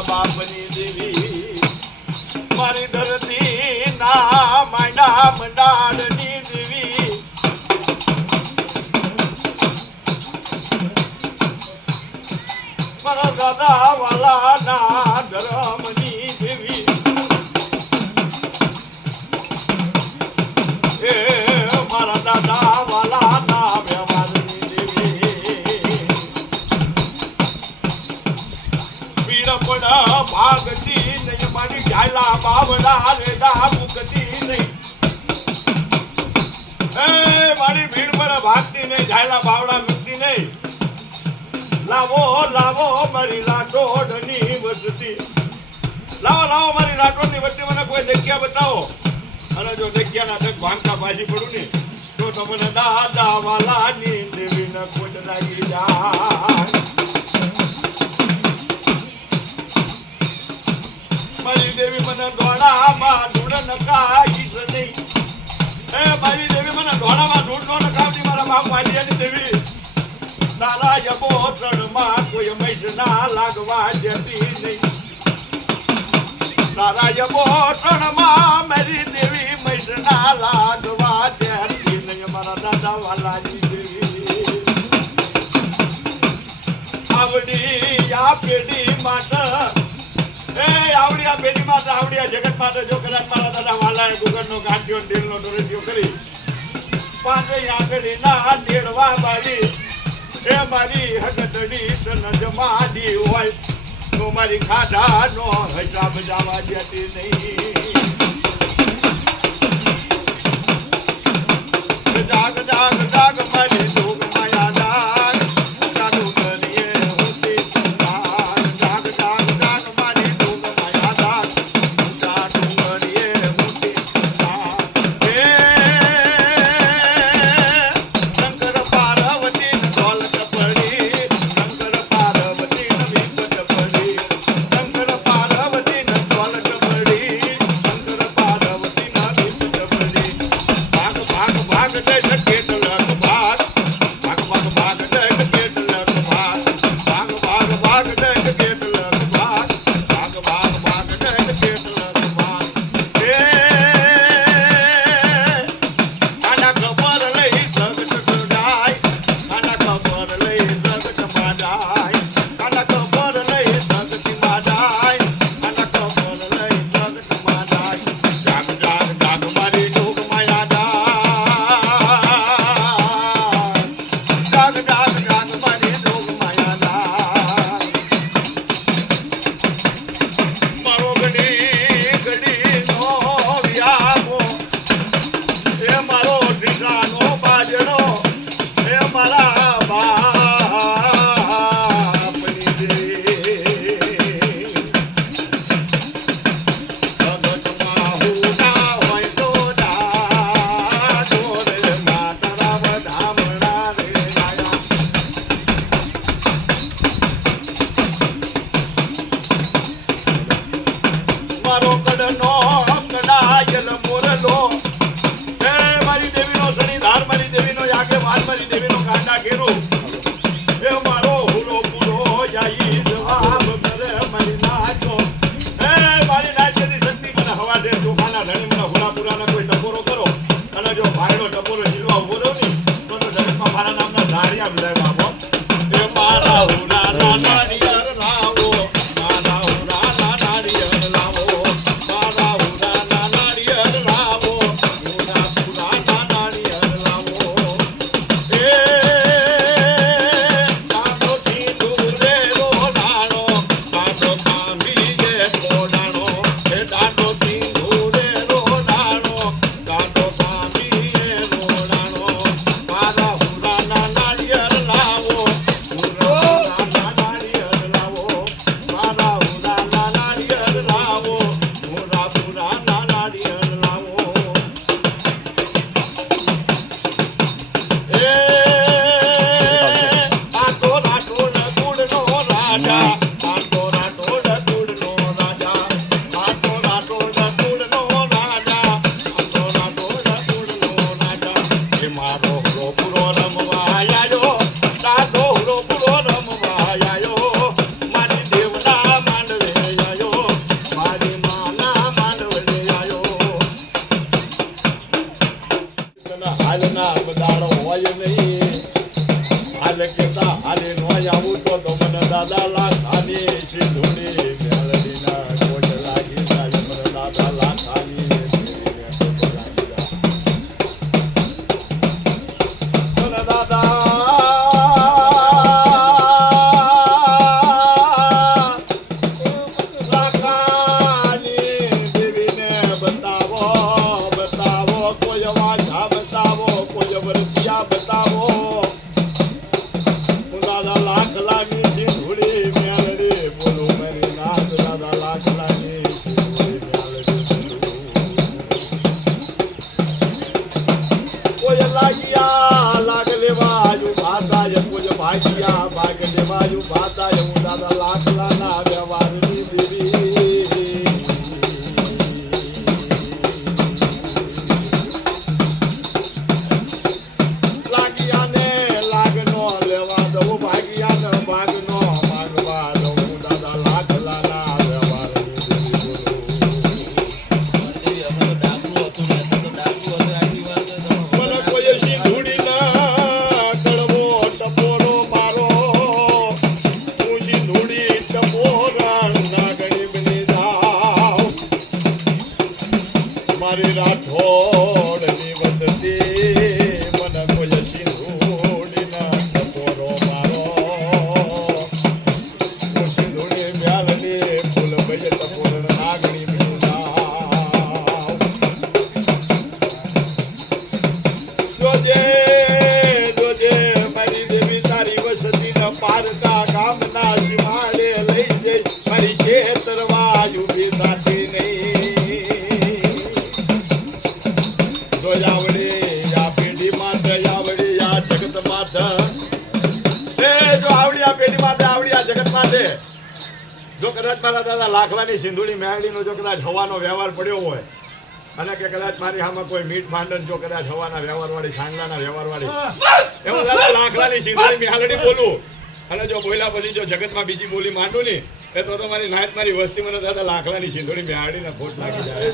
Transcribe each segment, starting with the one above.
મારા બાપની દેવી મારી ધરતી ના માયના મંડાળની દેવી મારા દાદા વાલા ના ધર્મની દેવી એ મારા દાદા વાલા ના વ્યવહારની દેવી પીડપડ ભાગતી નહીં મારી ઝાલા બાવડા રેડા મુકતી નહીં એ મારી ભીડ પર ભાગતી નહીં ઝાલા બાવડા મૂકતી નહીં લાવો લાવો મારી લાટોડની વસ્તી લાવો લાવો મારી લાટોડની વસ્તી મને કોઈ જગ્યા બતાવો અને જો જગ્યાના તક ભાંગતા ભાજી પડું ને તો તમને દાદા વાલાની દેવીને ખોટ લાગી જાય મારી દેવી મને દોડામાં ધૂળ નકાઈશ નહીં એ મારી દેવી મને દોડામાં ધૂળ નો નકાવતી મારા બાપ વાલિયાની દેવી તારા યબોત્રણમાં કોઈ મૈસ ના લાગવા જતી નહીં તારા યબોત્રણમાં મારી દેવી મૈસ ના લાગવા જતી નહીં મારા દાદા વાલાની દેવી આવડી આ પેઢી માટે એ આવડી આ પેઢી માટે આવડી આ જગત માટે જો કદાચ મારા દાદા વાલાએ ગુગળનો ગાંઠિયો ઢીલનો ડોરેટીઓ કરી પાંચે આંગળી ના ટેડવા બાળી એ મારી હગતડી તન જમાડી હોય તો મારી ખાધા નો હિસાબ જવા દેતી નહીં જાગ જાગ જાગ મારી જોગ માયા જાગ જાદુ કરીએ હોતી જાગ જાગ જાગ મારી જોગ માયા જાગ જાદુ કરીએ હોતી શંકર પાર્વતી દોલત પડી શંકર પાર્વતી વિપત પડી શંકર પાર્વતી દોલત પડી શંકર પાર્વતી વિપત પડી ભાગ ભાગ ભાગ દે કેટલક ભાગ ભાગ ભાગ ભાગ દે કેટલક ભાગ ભાગ ભાગ ભાગ દે કેટલક ભાગ ભાગ ભાગ ભાગ દે કેટલક ભાગ એ આના ખબર લઈ જગત જાય આના ખબર લઈ જગત માં જાય આના ખબર લઈ જગત માં જાય આના ખબર લઈ જગત માં જાય જાગ જાગ જાગ મારી જોગ માયા જાગ જાગ જાગ મારી જોગ માયા મારો ગડી ગડી નો વ્યામો એ મારો ઢીંગરાનો બાજરો એ મારા બાપની દેવી જગતમાં હું ના હોય તો દાદો રે માતા વધામણા રે આયા મારો કડનો કડાયલ મોરલો એ મારી દેવીનો સણી ધાર મારી દેવીનો યાગે વાલ મારી દેવીનો કાંડા ઘેરું એ મારો હુરો પૂરો જાઈ જવાબ કરે મારી નાચો એ મારી નાચેની શક્તિ મને હવા દે ચોખાના ધણી મને હુરા પુરાના કોઈ ટપોરો કરો અને જો ભાઈનો ટપોરો જીલવા ઉભો રહ્યો ની તો જગતમાં મારા નામના ધારિયા બધા બાપો એ મારા હુરા નારિયર લાવો મારા હુરા નારિયર લાવો મારા હુરા નારિયર લાવો હુરા પુરા નારિયર લાવો એ રાઠોડની વસતી મને કોઈ સિંધુડી ના ટકોરો મારો સિંધુડી મ્યાલની ફૂલ ભય ટકોર નાગણી જોજે જોજે મારી દેવી તારી વસતી ન પારકા ગામના સીમાડે લઈ જઈ મારી શેતરવા ઉભી થાતી નહીં જો આવડી આ પેઢી માથે આવડી આ જગત માથે જો આવડી આ પેઢી માથે આવડી આ જગત માથે જો કદાચ મારા દાદા લાખલાની સિંધુડી મેળડીનો જો કદાચ હવાનો વ્યવહાર પડ્યો હોય અને કે કદાચ મારી આમાં કોઈ મીઠ ભાંડન જો કદાચ હવાના વ્યવહારવાળી સાંગલાના વ્યવહારવાળી એમાં દાદા લાખલાની સિંધુડી મેળડી બોલું અને જો બોલ્યા પછી જો જગતમાં બીજી બોલી માંડું ને એ તો મારી નાયત મારી વસ્તી મને દાદા લાખલાની સિંધુડી મેળડીને ખોટ લાગી જાય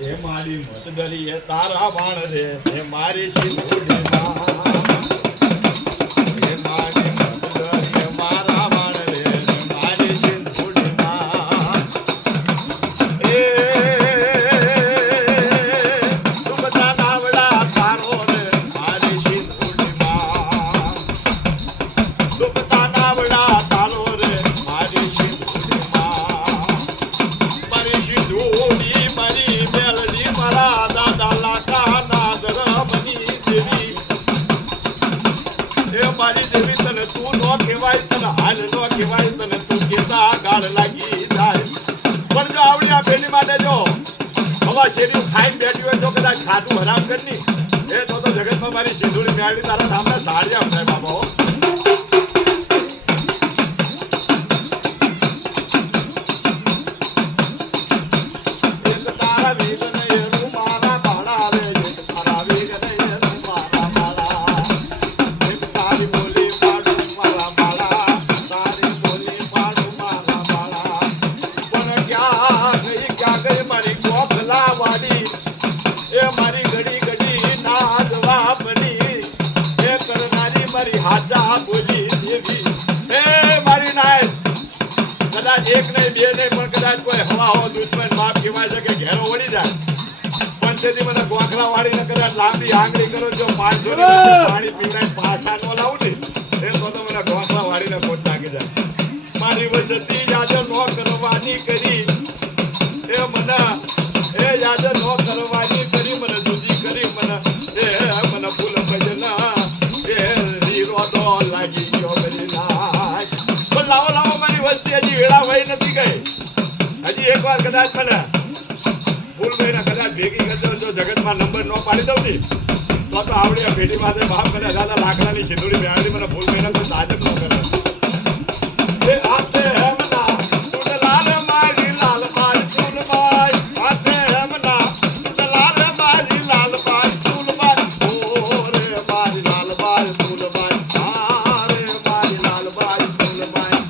હે મારી મત દરી એ તારા બાણ રે હે મારી સિંધુડી હે મારી મત દરી મારા બાણ રે હે મારી સિંધુડી એ તું બધા નાવડા તારો રે મારી સિંધુડી તું બધા નાવડા તારો રે મારી સિંધુડી મારી સિંધુડી મારી મેલડી મારા દાદા લાકા નાદર બની દેવી એ મારી દેવી તને તું નો કહેવાય તને હાલ નો કહેવાય તને તું કેતા ગાળ લાગી જાય પણ જો આવડી આ બેની માટે જો હવા શેરી ખાઈને બેઠી હોય તો કદાચ ખાધું હરામ કરની એ તો જગતમાં મારી સિંધુડી મેળવી તારા સામે સાડિયા થાય બાબા એક નહીં બે નહીં પણ કદાચ કોઈ હવા હો દુશ્મન બાપ કહેવાય છે કે ઘેરો વળી જાય પણ તેથી મને ગોખલા વાળીને કદાચ લાંબી આંગળી કરો જો 500 પાણી પીવડાય પાસા નો લાવું ને એ તો મને ગોખલા વાળીને ખોટ લાગી જાય મારી વસતી યાદ નો કરવાની કરી એ મને એ યાદ નો કરવાની કરી મને જુદી કરી મને એ મને ફૂલ ભજના એ રીરો તો લાગી ગયો બની નાય લાવો લાવો મારી વસ્તી હજી વેળા વહી નથી ગઈ હજી એકવાર કદાચ મને ફૂલભાઈના કદાચ ભેગી કરજો જો જગતમાં નંબર ન પાડી દઉં ને તો આવડી આ પેઢી પાસે બાપ કદાચ દાદા લાકડાની સિંધુડી બેહાડી મને ફૂલભાઈના કોઈ તાજબ ન કરે એ આતે હેમના તું લાલ મારી લાલ મારી ફૂલભાઈ આતે હેમના તું લાલ મારી લાલ મારી ફૂલભાઈ ઓ રે મારી લાલ મારી ફૂલભાઈ આ રે મારી લાલ મારી ફૂલભાઈ